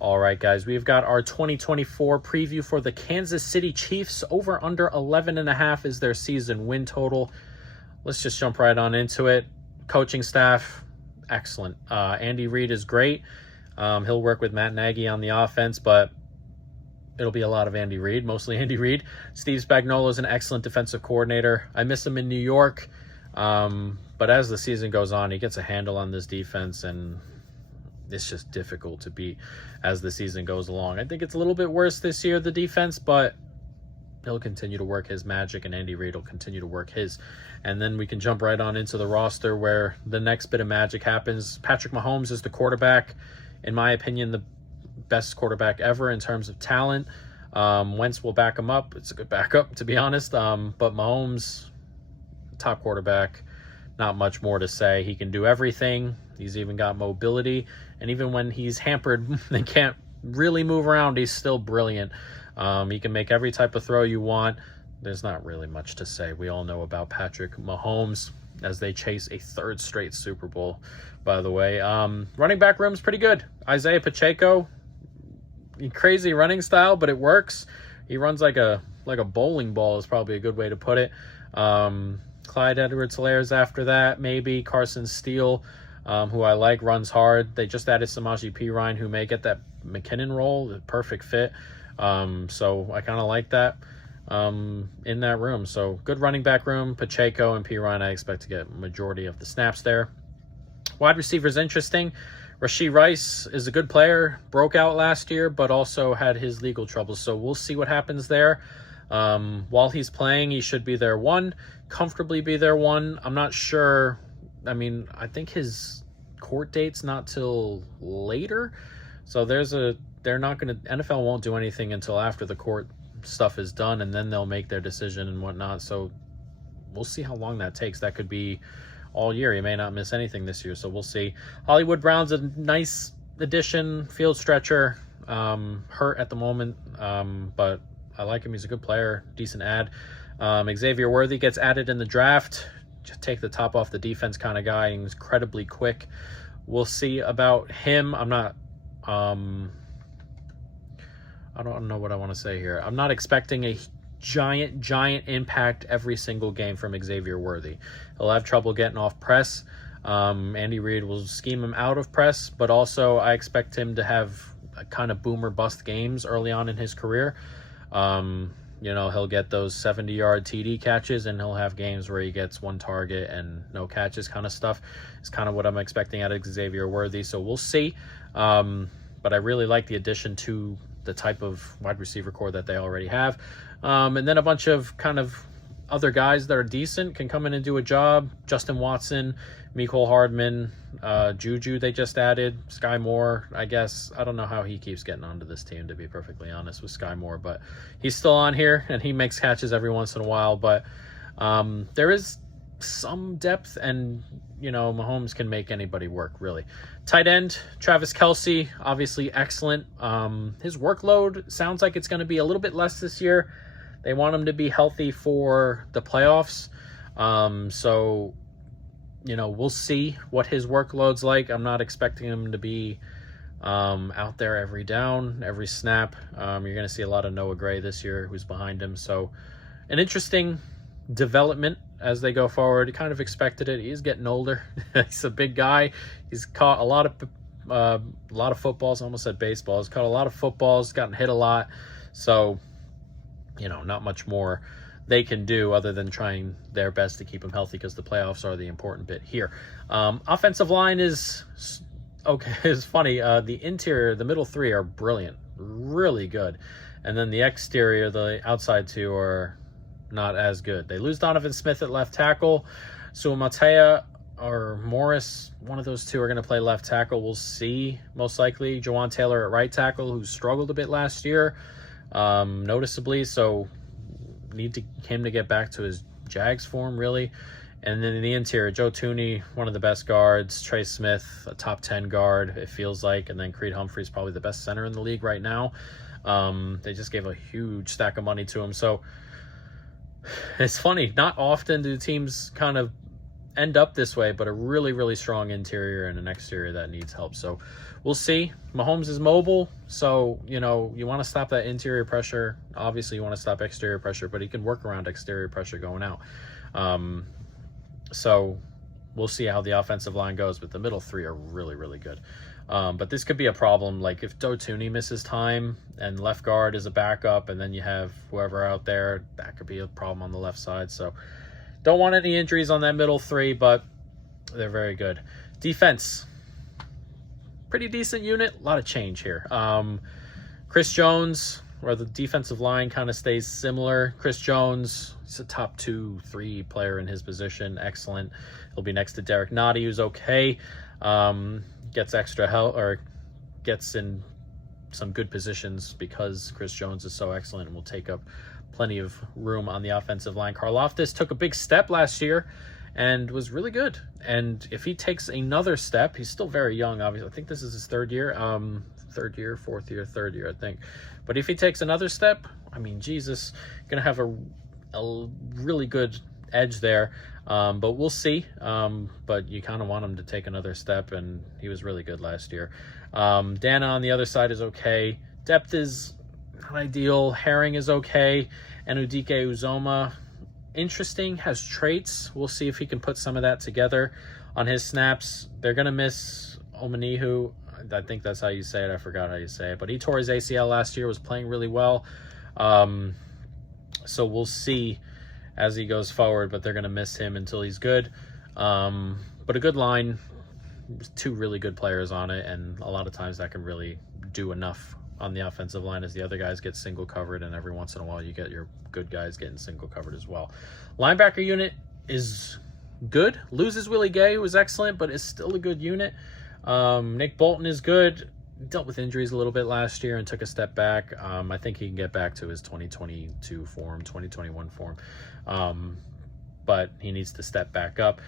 All right, guys, we've got our 2024 preview for the Kansas City Chiefs. Over under 11.5 is their season win total. Let's just jump right on into it. Coaching staff, excellent. Andy Reid is great. He'll work with Matt Nagy on the offense, but it'll be a lot of Andy Reid, mostly Andy Reid. Steve Spagnuolo is an excellent defensive coordinator. I miss him in New York, but as the season goes on, he gets a handle on this defense, and it's just difficult to beat as the season goes along. I think it's a little bit worse this year, the defense, but he'll continue to work his magic, and Andy Reid will continue to work his. And then we can jump right on into the roster where the next bit of magic happens. Patrick Mahomes is the quarterback. In my opinion, the best quarterback ever in terms of talent. Wentz will back him up. It's a good backup, to be honest. But Mahomes, top quarterback. Not much more to say. He can do everything. He's even got mobility. And even when he's hampered and can't really move around, he's still brilliant. He can make every type of throw you want. There's not really much to say. We all know about Patrick Mahomes as they chase a third straight Super Bowl, by the way. Running back room's pretty good. Isaiah Pacheco, crazy running style, but it works. He runs like a bowling ball is probably a good way to put it. Clyde Edwards-Helaire after that, maybe. Carson Steele, who I like, runs hard. They just added Samaje Perine, who may get that McKinnon role, the perfect fit. So I kind of like that in that room. So good running back room. Pacheco and Perine, I expect to get majority of the snaps there. Wide receivers, interesting. Rashee Rice is a good player, broke out last year, but also had his legal troubles. So we'll see what happens there. While he's playing, he should be their one, comfortably be their one. I'm not sure. I mean, I think his court date's not till later. So they're not going to, NFL won't do anything until after the court stuff is done, and then they'll make their decision and whatnot. So we'll see how long that takes. That could be all year. He may not miss anything this year, so we'll see. Hollywood Brown's a nice addition, field stretcher, hurt at the moment, but I like him. He's a good player, decent ad. Xavier Worthy gets added in the draft. Just take the top off the defense kind of guy. He's incredibly quick. We'll see about him. I'm not I don't know what I want to say here. I'm not expecting a giant impact every single game from Xavier Worthy. He'll have trouble getting off press. Andy Reid will scheme him out of press, but also I expect him to have a kind of boom or bust games early on in his career. He'll get those 70-yard TD catches, and he'll have games where he gets one target and no catches kind of stuff. It's kind of what I'm expecting out of Xavier Worthy, so we'll see. But I really like the addition to the type of wide receiver core that they already have. And then a bunch of kind of other guys that are decent can come in and do a job. Justin Watson, Mecole Hardman, Juju they just added, Sky Moore, I guess. I don't know how he keeps getting onto this team, to be perfectly honest, with Sky Moore, but he's still on here, and he makes catches every once in a while. But there is some depth, and Mahomes can make anybody work, really. Tight end, Travis Kelce, obviously excellent. His workload sounds like it's going to be a little bit less this year. They want him to be healthy for the playoffs. So we'll see what his workload's like. I'm not expecting him to be out there every down, every snap. You're going to see a lot of Noah Gray this year, who's behind him. So an interesting development as they go forward. Kind of expected it. He's getting older. He's a big guy. He's caught a lot of footballs. I almost said baseball. He's caught a lot of footballs, gotten hit a lot. So, not much more they can do other than trying their best to keep him healthy, because the playoffs are the important bit here. Offensive line is okay. It's funny. The interior, the middle three are brilliant, really good. And then the exterior, the outside two are not as good. They lose Donovan Smith at left tackle. Suamatea or Morris, one of those two are going to play left tackle. We'll see, most likely. Jawan Taylor at right tackle, who struggled a bit last year, noticeably. So need him to get back to his Jags form, really. And then in the interior, Joe Thuney, one of the best guards. Trey Smith, a top 10 guard, it feels like. And then Creed Humphrey's probably the best center in the league right now. They just gave a huge stack of money to him. So it's funny. Not often do teams kind of end up this way, but a really, really strong interior and an exterior that needs help. So we'll see. Mahomes is mobile, so, you know, you want to stop that interior pressure. Obviously, you want to stop exterior pressure, but he can work around exterior pressure going out. So we'll see how the offensive line goes, but the middle three are really, really good. But this could be a problem. Like if Dotunni misses time and left guard is a backup, and then you have whoever out there, that could be a problem on the left side. So don't want any injuries on that middle three, but they're very good. Defense, pretty decent unit. A lot of change here. Chris Jones, where the defensive line kind of stays similar. Chris Jones, he's a top 2-3 player in his position. Excellent. He'll be next to Derek Nottie, who's okay. Gets extra help, or gets in some good positions because Chris Jones is so excellent and will take up plenty of room on the offensive line. Karlaftis took a big step last year and was really good. And if he takes another step, he's still very young, obviously. I think this is his third year, third year, I think. But if he takes another step, I mean, Jesus, going to have a really good edge there. But we'll see. But you kind of want him to take another step, and he was really good last year. Dana on the other side is okay. Depth is not ideal. Herring is okay. And Udike Uzoma, interesting, has traits. We'll see if he can put some of that together on his snaps. They're going to miss Omenihu. I think that's how you say it. I forgot how you say it. But he tore his ACL last year, was playing really well. So we'll see as he goes forward, but they're going to miss him until he's good. But a good line, two really good players on it, and a lot of times that can really do enough on the offensive line as the other guys get single covered, and every once in a while you get your good guys getting single covered as well. Linebacker unit is good. Loses Willie Gay, who was excellent, but is still a good unit. Nick Bolton is good. Dealt with injuries a little bit last year and took a step back. I think he can get back to his 2022 form, 2021 form. But he needs to step back up.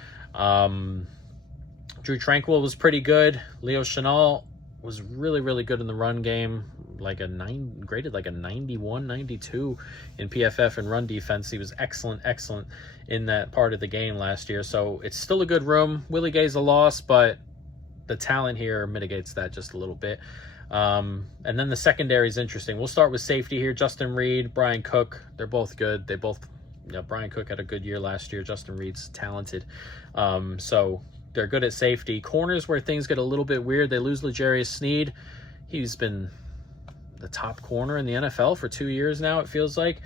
Drew Tranquil was pretty good. Leo Chenal was really, really good in the run game. Graded like a 91, 92 in PFF and run defense. He was excellent in that part of the game last year. So it's still a good room. Willie Gay's a loss, but the talent here mitigates that just a little bit. And then the secondary is interesting. We'll start with safety here. Justin Reed, Brian Cook, they're both good. They both, Brian Cook had a good year last year. Justin Reed's talented. So they're good at safety. Corners where things get a little bit weird. They lose L'Jarius Sneed. He's been the top corner in the NFL for 2 years now, it feels like.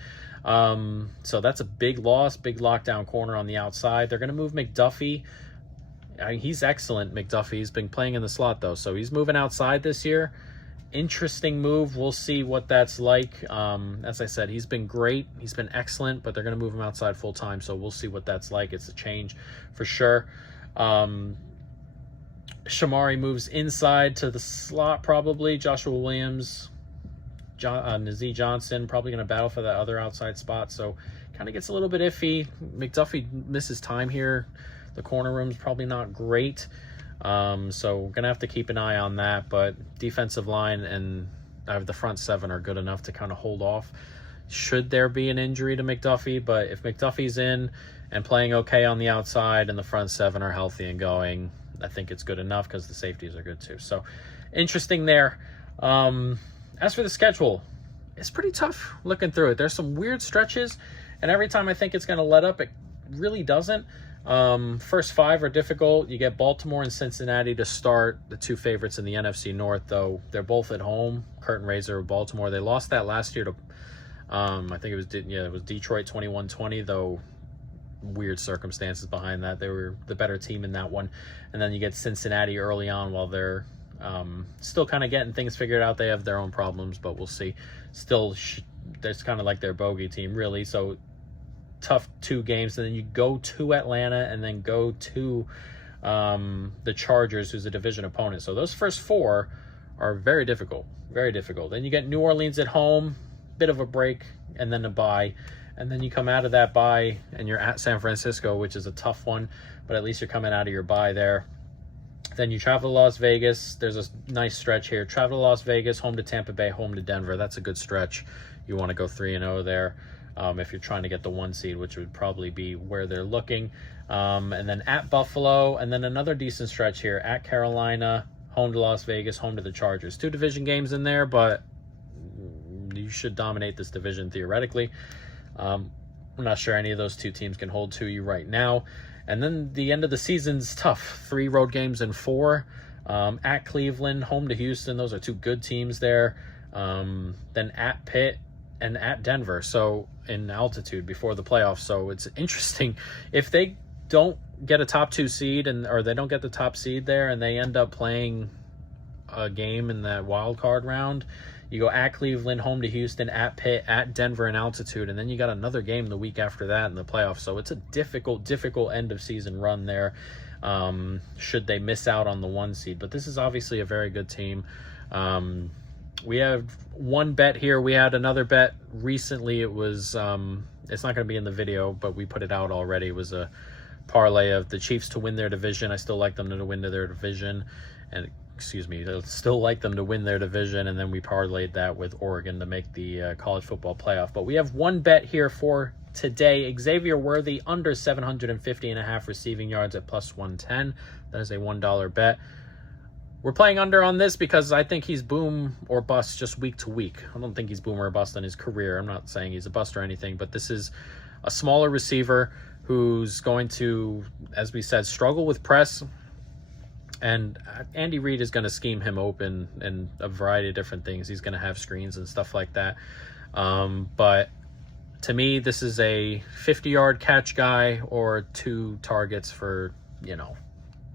So that's a big loss, big lockdown corner on the outside. They're going to move McDuffie. He's excellent, McDuffie. He's been playing in the slot, though, so he's moving outside this year. Interesting move. We'll see what that's like. As I said, he's been great. He's been excellent, but they're going to move him outside full-time, so we'll see what that's like. It's a change for sure. Shamari moves inside to the slot, probably. Joshua Williams, Nazeeh Johnson, probably going to battle for that other outside spot, so kind of gets a little bit iffy. McDuffie misses time here. The corner room's probably not great. So we're going to have to keep an eye on that. But defensive line and the front seven are good enough to kind of hold off should there be an injury to McDuffie. But if McDuffie's in and playing okay on the outside and the front seven are healthy and going, I think it's good enough because the safeties are good too. So interesting there. As for the schedule, it's pretty tough looking through it. There's some weird stretches, and every time I think it's going to let up, it really doesn't. First five are difficult. You get Baltimore and Cincinnati to start, the two favorites in the NFC North, though. They're both at home. Curtain raiser of Baltimore. They lost that last year to, I think it was Detroit 21-20, though weird circumstances behind that. They were the better team in that one. And then you get Cincinnati early on while they're still kind of getting things figured out. They have their own problems, but we'll see. Still, it's kind of like their bogey team, really. So tough 2 games, and then you go to Atlanta and then go to the Chargers, who's a division opponent. So those first 4 are very difficult. Then you get New Orleans at home, bit of a break, and then a bye. And then you come out of that bye and you're at San Francisco, which is a tough one, but at least you're coming out of your bye there. Then you travel to Las Vegas. There's a nice stretch here. Travel to Las Vegas, home to Tampa Bay, home to Denver. That's a good stretch. You want to go 3-0 there. if you're trying to get the 1 seed, which would probably be where they're looking. And then at Buffalo, and then another decent stretch here at Carolina, home to Las Vegas, home to the Chargers. 2 division games in there, but you should dominate this division theoretically. I'm not sure any of those 2 teams can hold to you right now. And then the end of the season's tough. 3 road games in 4. At Cleveland, home to Houston. Those are 2 good teams there. Then at Pitt and at Denver. So in altitude before the playoffs. So it's interesting if they don't get a top 2 seed or they don't get the top seed there and they end up playing a game in that wild card round. You go at Cleveland, home to Houston, at Pitt, at Denver in altitude, and then you got another game the week after that in the playoffs. So it's a difficult end of season run there, should they miss out on the 1 seed. But this is obviously a very good team. We have one bet here. We had another bet recently. It was, it's not going to be in the video, but we put it out already. It was a parlay of the Chiefs to win their division. I still like them to win their division. And I still like them to win their division, and then we parlayed that with Oregon to make the college football playoff. But we have one bet here for today. Xavier Worthy under 750.5 receiving yards at plus 110. That is a $1 bet. We're playing under on this because I think he's boom or bust just week to week. I don't think he's boom or bust in his career. I'm not saying he's a bust or anything, but this is a smaller receiver who's going to, as we said, struggle with press. And Andy Reid is going to scheme him open in a variety of different things. He's going to have screens and stuff like that. But to me, this is a 50-yard catch guy or 2 targets for,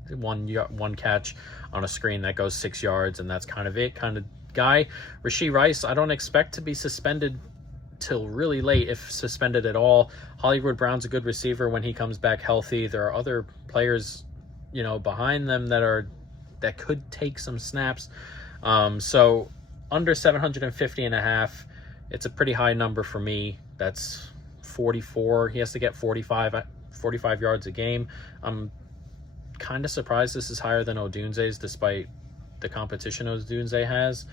one catch on a screen that goes 6 yards, and that's kind of it kind of guy. Rashee Rice, I don't expect to be suspended till really late, if suspended at all. Hollywood Brown's a good receiver when he comes back healthy. There are other players behind them that could take some snaps. So under 750.5, it's a pretty high number for me. That's 44. He has to get 45 yards a game. I'm kind of surprised this is higher than Odunze's, despite the competition Odunze has.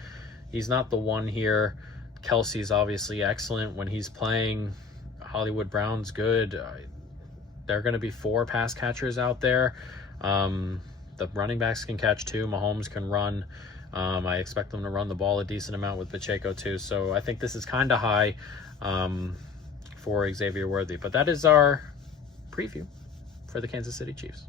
He's not the one here. Kelsey's obviously excellent when he's playing. Hollywood Brown's good. There are going to be 4 pass catchers out there. The running backs can catch too. Mahomes can run. I expect them to run the ball a decent amount with Pacheco too. So I think this is kind of high for Xavier Worthy. But that is our preview for the Kansas City Chiefs.